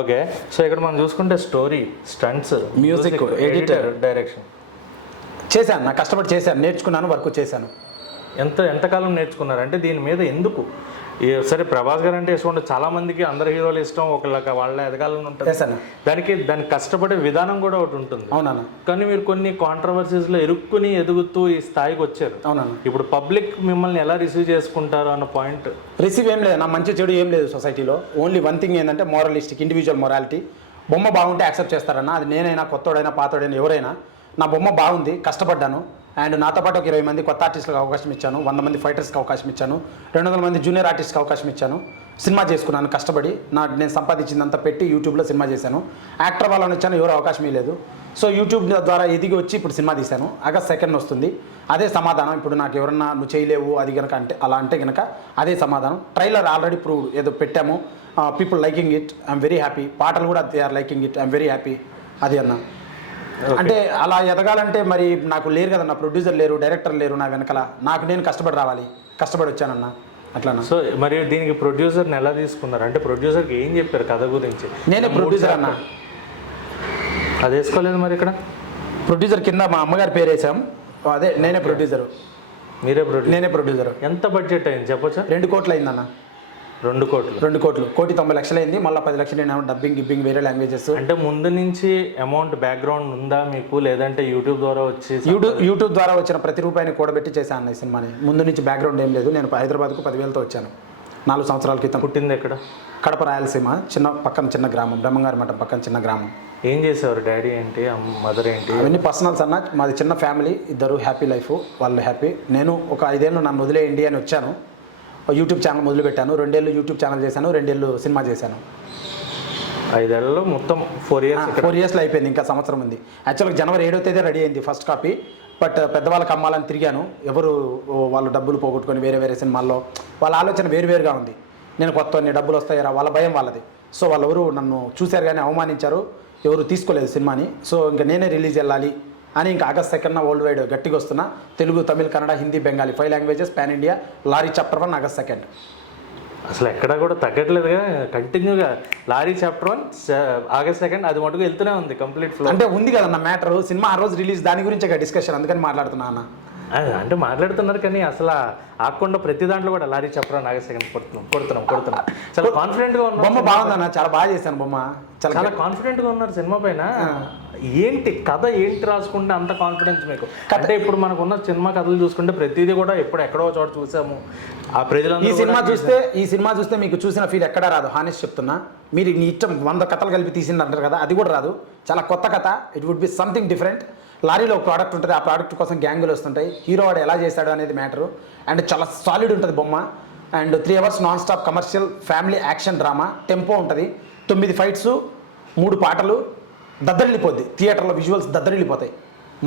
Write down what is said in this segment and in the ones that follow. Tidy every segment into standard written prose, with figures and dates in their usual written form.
Okay. So ఇక్కడ మనం చూసుకుంటే story, stunts, music, editor, direction చేశాను. నా కష్టపడి చేశాను, నేర్చుకున్నాను, వర్క్ చేశాను. ఎంతకాలం నేర్చుకున్నారు అంటే దీని మీద ఎందుకు? సరే ప్రభాస్ గారు అంటే ఇష్టం ఉంటుంది, చాలా మందికి అందరు హీరోలు ఇష్టం, ఒకళ్ళకి వాళ్ళ ఎదగాలని ఉంటుంది. దానికి కష్టపడే విధానం కూడా ఒకటి ఉంటుంది. అవునన్నా. కానీ మీరు కొన్ని కాంట్రవర్సీస్లో ఇరుక్కుని ఎదుగుతూ ఈ స్థాయికి వచ్చారు. అవునన్నా. ఇప్పుడు పబ్లిక్ మిమ్మల్ని ఎలా రిసీవ్ చేసుకుంటారు అన్న పాయింట్. రిసీవ్ ఏం లేదు, నా మంచి చెడు ఏం లేదు సొసైటీలో. ఓన్లీ వన్ థింగ్ ఏంటంటే మోరలిస్టిక్, ఇండివిజువల్ మొరాలిటీ. బొమ్మ బాగుంటే యాక్సెప్ట్ చేస్తారన్న, అది నేనైనా, కొత్తోడైనా, పాతోడైనా, ఎవరైనా. నా బొమ్మ బాగుంది, కష్టపడ్డాను, అండ్ నాతో పాటు ఒక 20 మంది కొత్త ఆర్టిస్టులకు అవకాశం ఇచ్చాను, 100 మంది ఫైటర్స్కి అవకాశం ఇచ్చాను, 200 మంది జూనియర్ ఆర్టిస్ట్కి అవకాశం ఇచ్చాను. సినిమా చేసుకున్నాను కష్టపడి, నేను సంపాదించిందంతా పెట్టి యూట్యూబ్లో సినిమా చేశాను. యాక్టర్ వాళ్ళని వచ్చాను, ఎవరు అవకాశం ఇవ్వలేదు. సో యూట్యూబ్ ద్వారా ఎదిగి వచ్చి ఇప్పుడు సినిమా తీశాను. ఆగస్ట్ 2 వస్తుంది. అదే సమాధానం. ఇప్పుడు నాకు ఎవరన్నా నువ్వు చేయలేవు అది కనుక అంటే, అలా అంటే కనుక అదే సమాధానం. ట్రైలర్ ఆల్రెడీ ప్రూవ్డ్, ఏదో పెట్టాము, people liking it, I'm very happy. పాటలు కూడా they are liking it, I'm very happy. అది అన్న. అంటే అలా ఎదగాలంటే మరి నాకు లేరు కదన్న, ప్రొడ్యూసర్ లేరు, డైరెక్టర్ లేరు నా వెనకాల. నాకు నేను కష్టపడి రావాలి, కష్టపడి వచ్చానన్న, అట్లా. సో మరి దీనికి ప్రొడ్యూసర్ని ఎలా తీసుకున్నారు? అంటే ప్రొడ్యూసర్కి ఏం చెప్పారు కథ గురించి? నేనే ప్రొడ్యూసర్ అన్న. అది వేసుకోలేదు మరి ఇక్కడ ప్రొడ్యూసర్ కింద మా అమ్మగారి పేరు వేసాం, అదే నేనే ప్రొడ్యూసర్. నేనే ప్రొడ్యూసర్. ఎంత బడ్జెట్ అయింది చెప్పొచ్చా? 2 కోట్లు అయిందన్న. 2 కోట్లు. 1,90,00,000 అయింది. మళ్ళీ 10 లక్షలు నేను డబ్బింగ్ గిబ్బింగ్ వేరే లాంగ్వేజెస్. అంటే ముందు నుంచి అమౌంట్ బ్యాక్గ్రౌండ్ ఉందా మీకు, లేదంటే యూట్యూబ్ ద్వారా వచ్చి? యూట్యూబ్ ద్వారా వచ్చిన ప్రతి రూపాయిని కూడబెట్టి చేశాను ఈ సినిమాని. ముందు నుంచి బ్యాక్గ్రౌండ్ ఏం లేదు. నేను హైదరాబాద్కు 10,000తో వచ్చాను 4 సంవత్సరాల క్రితం. పుట్టింది ఎక్కడ? కడప, రాయలసీమ, చిన్న గ్రామం, బ్రహ్మంగారి మఠం పక్కన చిన్న గ్రామం. ఏం చేసేవారు? డాడీ ఏంటి, మదర్ ఏంటి? అవన్నీ పర్సనల్స్ అన్న. మాది చిన్న ఫ్యామిలీ, ఇద్దరు హ్యాపీ లైఫ్, వాళ్ళు హ్యాపీ. నేను ఒక 5 ఏళ్ళు నన్ను వదిలేయండి అని వచ్చాను. యూట్యూబ్ ఛానల్ మొదలుపెట్టాను, 2 ఏళ్ళు యూట్యూబ్ ఛానల్ చేశాను, 2 ఏళ్ళు సినిమా చేశాను. 5 ఏళ్ళలో మొత్తం 4 ఇయర్స్లో అయిపోయింది. ఇంకా సంవత్సరం ఉంది. యాక్చువల్గా జనవరి 7వ తేదీ రెడీ అయింది ఫస్ట్ కాపీ. బట్ పెద్దవాళ్ళకి అమ్మాలని తిరిగాను. ఎవరు వాళ్ళు డబ్బులు పోగొట్టుకొని వేరే సినిమాల్లో వాళ్ళ ఆలోచన వేరుగా ఉంది. నేను కొత్త డబ్బులు వస్తాయరా వాళ్ళ భయం వాళ్ళది. సో వాళ్ళెవరు నన్ను చూశారు కానీ అవమానించారు, ఎవరు తీసుకోలేదు సినిమాని. సో ఇంకా నేనే రిలీజ్ వెళ్ళాలి అని ఇంకా ఆగస్ట్ 2 వరల్డ్ వైడ్ గట్టిగా వస్తున్నా. Telugu, Tamil, Kannada, Hindi, Bengali 5 languages pan India. Lorry chapter 1 August 2. అసలు ఎక్కడ కూడా తగ్గట్లేదుగా, కంటిన్యూగా లారీ చాప్టర్ 1 ఆగస్ట్ 2 అది మటుకు వెళ్తూనే ఉంది కంప్లీట్ ఫ్లో. అంటే ఉంది కదన్న మ్యాటర్, సినిమా ఆ రోజు రిలీజ్, దాని గురించి డిస్కషన్, అందుకని మాట్లాడుతున్నా అన్న. అంటే మాట్లాడుతున్నారు కానీ అసలు ఆకుండా ప్రతి దాంట్లో కూడా లారీ చాప్టర్ 1 ఆగస్ట్ 2 కొడుతున్నాం. చాలా కాన్ఫిడెంట్గా ఉన్నారు. బొమ్మ బాగుందన్న, చాలా బాగా చేశాను బొమ్మ. చాలా కాన్ఫిడెంట్గా ఉన్నారు సినిమా పైన. ఏంటి కథ ఏంటి రాసుకుంటే అంత కాన్ఫిడెన్స్ మీకు? అంటే ఇప్పుడు మనకున్న సినిమా కథలు చూసుకుంటే ప్రతిదీ కూడా ఎక్కడో చోట చూసాము. ఆ ప్రజలందరూ ఈ సినిమా చూస్తే మీకు చూసిన ఫీల్ ఎక్కడా రాదు. హానెస్ట్ చెప్తున్నా. మీరు నీ ఇష్టం 100 కథలు కలిపి తీసింది అంటారు కదా, అది కూడా రాదు. చాలా కొత్త కథ. It would be something different. లారీలో ఒక ప్రోడక్ట్ ఉంటుంది, ఆ ప్రోడక్ట్ కోసం గ్యాంగులు వస్తుంటాయి. హీరో వాడు ఎలా చేశాడు అనేది మ్యాటరు. అండ్ చాలా సాలిడ్ ఉంటుంది బొమ్మ. And 3 hours non stop commercial family action drama. Tempo ఉంటుంది. 9 ఫైట్స్, 3 పాటలు. దద్దరిల్లిపోద్ది థియేటర్లో, విజువల్స్ దద్దరిల్లిపోతాయి.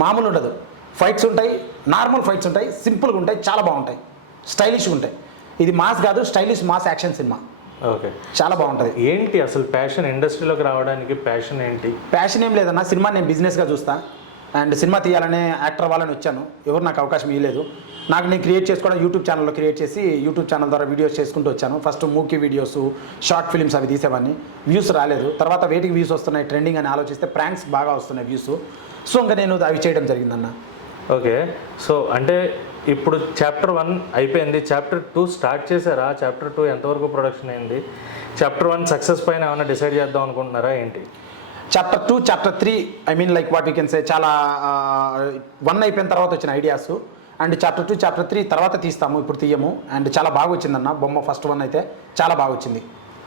మామూలు ఉండదు. ఫైట్స్ ఉంటాయి, నార్మల్ ఫైట్స్ ఉంటాయి, సింపుల్గా ఉంటాయి, చాలా బాగుంటాయి, స్టైలిష్గా ఉంటాయి. ఇది మాస్ కాదు, stylish mass action cinema. Okay, చాలా బాగుంటుంది. ఏంటి అసలు ప్యాషన్, ఇండస్ట్రీలోకి రావడానికి ప్యాషన్ ఏంటి? ప్యాషన్ ఏం లేదన్న, సినిమా నేను బిజినెస్గా చూస్తా. అండ్ సినిమా తీయాలనే యాక్టర్ వాళ్ళని వచ్చాను, ఎవరు నాకు అవకాశం ఇవ్వలేదు. నేను క్రియేట్ చేసుకోవడం యూట్యూబ్ ఛానల్లో క్రియేట్ చేసి యూట్యూబ్ ఛానల్ ద్వారా వీడియోస్ చేసుకుంటూ వచ్చాను. ఫస్ట్ మూకీ వీడియోస్, షార్ట్ ఫిల్మ్స్ అవి తీసేవాడిని. వ్యూస్ రాలేదు. తర్వాత వేటికి వ్యూస్ వస్తున్నాయి, ట్రెండింగ్ అని ఆలోచిస్తే ప్రాంక్స్ బాగా వస్తున్నాయి వ్యూస్. సో ఇంకా నేను అవి చేయడం జరిగిందన్న. ఓకే, సో అంటే ఇప్పుడు చాప్టర్ 1 అయిపోయింది, చాప్టర్ 2 స్టార్ట్ చేశారా? చాప్టర్ 2 ఎంతవరకు ప్రొడక్షన్ అయింది? చాప్టర్ 1 సక్సెస్ పైన ఏమైనా డిసైడ్ చేద్దాం అనుకుంటున్నారా ఏంటి? Chapter 2, chapter 3 I mean like what you can say, చాలా 1 అయిపోయిన తర్వాత వచ్చిన ఐడియాస్. అండ్ చాప్టర్ 2, చాప్టర్ 3 తర్వాత తీస్తాము, ఇప్పుడు తీయము. అండ్ చాలా బాగా వచ్చిందన్న బొమ్మ. ఫస్ట్ 1 అయితే చాలా బాగా వచ్చింది.